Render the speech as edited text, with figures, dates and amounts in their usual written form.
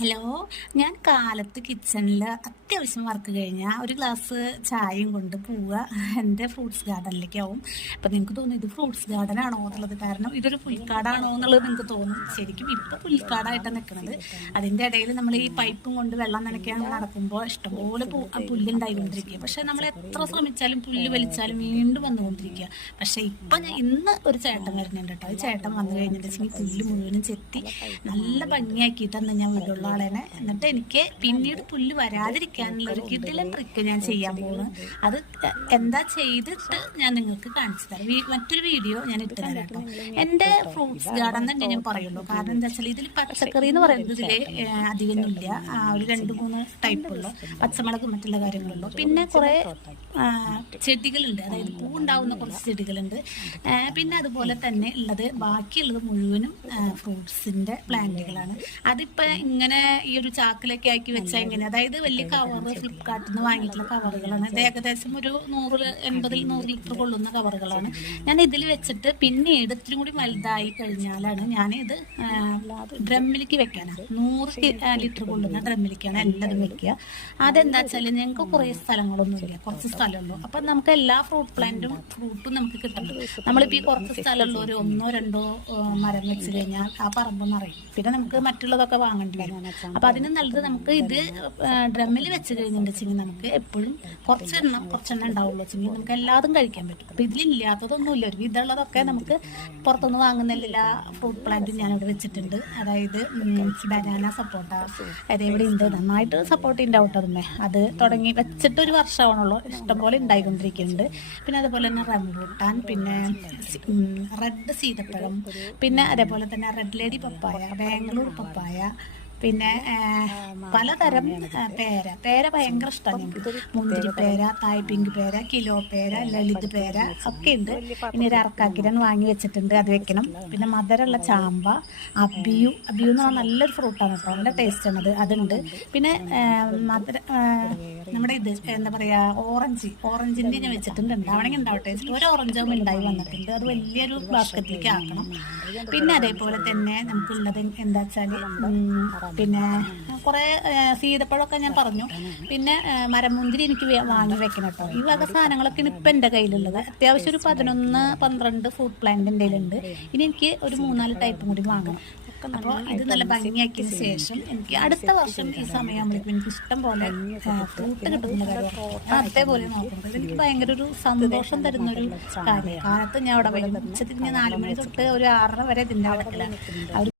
Hello, ഞാൻ കാലത്ത് കിച്ചണിൽ അത്യാവശ്യം വർക്ക് കഴിഞ്ഞാൽ ഒരു ഗ്ലാസ് ചായയും കൊണ്ട് പോവുക എൻ്റെ ഫ്രൂട്ട്സ് ഗാർഡനിലേക്ക് ആവും. അപ്പം നിങ്ങൾക്ക് തോന്നും ഇത് ഫ്രൂട്ട്സ് ഗാർഡൻ ആണോ എന്നുള്ളത്. കാരണം ഇതൊരു പുൽക്കാടാണോ എന്നുള്ളത് നിങ്ങൾക്ക് തോന്നും. ശരിക്കും ഇപ്പോൾ പുൽക്കാടായിട്ടാണ് നിൽക്കുന്നത്. അതിൻ്റെ ഇടയിൽ നമ്മൾ ഈ പൈപ്പും കൊണ്ട് വെള്ളം നനയ്ക്കാൻ നടക്കുമ്പോൾ ഇഷ്ടംപോലെ പുല്ലുണ്ടായിക്കൊണ്ടിരിക്കുക. പക്ഷെ നമ്മൾ എത്ര ശ്രമിച്ചാലും പുല്ല് വലിച്ചാലും വീണ്ടും വന്നുകൊണ്ടിരിക്കുക. പക്ഷെ ഇപ്പം ഇന്ന് ഒരു ചേട്ടൻ വരുന്നുണ്ട് കേട്ടോ. ഈ ചേട്ടൻ വന്നു കഴിഞ്ഞിട്ടുണ്ടെങ്കിൽ പുല്ല് മുഴുവനും ചെത്തി നല്ല ഭംഗിയാക്കിയിട്ടാണ് ഞാൻ വീടുള്ള ആളെന്നെ. എന്നിട്ട് എനിക്ക് പിന്നീട് പുല്ല് വരാതിരിക്കാനുള്ള ഒരു കിടിലൻ ട്രിക്ക് ഞാൻ ചെയ്യാൻ പോകുന്നു. അത് എന്താ ചെയ്തിട്ട് ഞാൻ നിങ്ങൾക്ക് കാണിച്ചു തരാം. മറ്റൊരു വീഡിയോ ഞാൻ ഇട്ട് തരാം കേട്ടോ. എൻ്റെ ഫ്രൂട്ട്സ് ഗാർഡൻ തന്നെ ഞാൻ പറയുള്ളൂ. കാരണം എന്താ വെച്ചാൽ ഇതിൽ പച്ചക്കറി എന്ന് പറയുന്നത് ഇതിൽ അധികമൊന്നുമില്ല. ഒരു 2-3 ടൈപ്പുള്ള പച്ചമുളക് മറ്റുള്ള കാര്യങ്ങളുള്ളൂ. പിന്നെ കുറേ ചെടികളുണ്ട്, അതായത് പൂ ഉണ്ടാവുന്ന കുറച്ച് ചെടികളുണ്ട്. പിന്നെ അതുപോലെ തന്നെ ഉള്ളത് ബാക്കിയുള്ളത് മുഴുവനും ഫ്രൂട്ട്സിൻ്റെ പ്ലാന്റുകളാണ്. അതിപ്പോൾ ഇങ്ങനെ ഈ ഒരു ചാക്കിലൊക്കെ ആക്കി വെച്ചാൽ ഇങ്ങനെ, അതായത് വലിയ കവറ് ഫ്ലിപ്കാർട്ടിൽ നിന്ന് വാങ്ങിയിട്ടുള്ള കവറുകളാണ്. ഇത് ഏകദേശം ഒരു 180-100 ലിറ്റർ കൊള്ളുന്ന കവറുകളാണ്. ഞാൻ ഇതിൽ വെച്ചിട്ട് പിന്നീട് ഇത്തിരി കൂടി വലുതായി കഴിഞ്ഞാലാണ് ഞാൻ ഇത് ഡ്രമ്മിലേക്ക് വെക്കാനാണ്. 100 ലിറ്റർ കൊള്ളുന്ന ഡ്രമ്മിലേക്കാണ് എല്ലാവരും വെക്കുക. അതെന്താ വെച്ചാൽ ഞങ്ങൾക്ക് കുറേ സ്ഥലങ്ങളൊന്നുമില്ല, കുറച്ച് സ്ഥലമുള്ളൂ. അപ്പം നമുക്ക് എല്ലാ ഫ്രൂട്ട് പ്ലാന്റും ഫ്രൂട്ടും നമുക്ക് കിട്ടുന്നുണ്ട്. നമ്മളിപ്പോൾ ഈ കുറച്ച് സ്ഥലമുള്ള ഒരു 1-2 മരം വെച്ച് കഴിഞ്ഞാൽ ആ പറമ്പൊന്നും അറിയും. പിന്നെ നമുക്ക് മറ്റുള്ളതൊക്കെ വാങ്ങേണ്ടി വരും. അപ്പം അതിന് നല്ലത് നമുക്ക് ഇത് ഡ്രമ്മിൽ വെച്ച് കഴിഞ്ഞിട്ടുണ്ടെങ്കിൽ നമുക്ക് എപ്പോഴും കുറച്ചെണ്ണം ഉണ്ടാവുള്ളൂ വെച്ചെങ്കിൽ നമുക്ക് എല്ലാതും കഴിക്കാൻ പറ്റും. അപ്പം ഇതിലില്ലാത്തതൊന്നുമില്ല. ഒരു വിധമുള്ളതൊക്കെ നമുക്ക് പുറത്തുനിന്ന് വാങ്ങുന്ന എല്ലാ ഫ്രൂട്ട് പ്ലാന്റും ഞാനിവിടെ വെച്ചിട്ടുണ്ട്. അതായത് ബനാന, സപ്പോട്ട, അതെവിടെ ഉണ്ട്. നന്നായിട്ട് സപ്പോർട്ട് ഉണ്ടാവും അതിന്മേ. അത് തുടങ്ങി വെച്ചിട്ട് ഒരു വർഷമാണുള്ളൂ. ഇഷ്ടംപോലെ ഉണ്ടായിക്കൊണ്ടിരിക്കുന്നുണ്ട്. പിന്നെ അതുപോലെ തന്നെ റംബൂട്ടാൻ, പിന്നെ റെഡ് സീതപ്പഴം, പിന്നെ അതേപോലെ തന്നെ റെഡ് ലേഡി പപ്പായ, ബാംഗ്ലൂർ പപ്പായ, പിന്നെ പലതരം പേര ഭയങ്കര ഇഷ്ടമാണ് എനിക്ക്. മുന്തിരിപ്പേര, തായ് പിങ്ക് പേര, കിലോ പേര, ലളിത് പേര ഒക്കെ ഉണ്ട്. ഇനി ഒരു അറക്കാക്കിരൻ വാങ്ങി വെച്ചിട്ടുണ്ട്, അത് വെക്കണം. പിന്നെ മധുരമുള്ള ചാമ്പ, അബിയു എന്ന് പറഞ്ഞാൽ നല്ലൊരു ഫ്രൂട്ടാണ് കേട്ടോ, നല്ല ടേസ്റ്റാണ് അത്, അതുണ്ട്. പിന്നെ നമ്മുടെ ഇത് എന്താ പറയുക, ഓറഞ്ചിൻ്റെ ഞാൻ വെച്ചിട്ടുണ്ട്. ഉണ്ടാവണമെങ്കിൽ ഉണ്ടാവട്ടെ. ഒരു ഓറഞ്ചും ഉണ്ടായി വന്നിട്ടുണ്ട്. അത് വലിയൊരു ബാസ്ക്കറ്റിലേക്ക് ആക്കണം. പിന്നെ അതേപോലെ തന്നെ നമുക്കുള്ളത് എന്താ വെച്ചാൽ പിന്നെ കുറേ സീതപ്പഴമൊക്കെ ഞാൻ പറഞ്ഞു. പിന്നെ മരമുന്തിരി എനിക്ക് വാങ്ങി വെക്കണം കേട്ടോ. ഈ വക സാധനങ്ങളൊക്കെയാണ് ഇപ്പം എൻ്റെ കയ്യിലുള്ളത്. അത്യാവശ്യം ഒരു 11-12 ഫ്രൂട്ട് പ്ലാന്റ് എൻ്റെ കയ്യിലുണ്ട്. ഇനി എനിക്ക് ഒരു 3-4 ടൈപ്പും കൂടി വാങ്ങണം. അപ്പോൾ ഇത് നല്ല ഭംഗിയാക്കിയതിന് ശേഷം എനിക്ക് അടുത്ത വർഷം ഈ സമയമാകുമ്പോഴേക്കും എനിക്ക് ഇഷ്ടം പോലെ ഫ്രൂട്ട് കിട്ടുന്ന കാര്യം അതേപോലെ നോക്കുന്നത് എനിക്ക് ഭയങ്കര ഒരു സന്തോഷം തരുന്നൊരു കാര്യം. കാലത്ത് ഞാൻ അവിടെ വെച്ചതിന് 4 മണി തൊട്ട് ഒരു 6:30 വരെ ഇതിൻ്റെ അടുക്കലാണ്.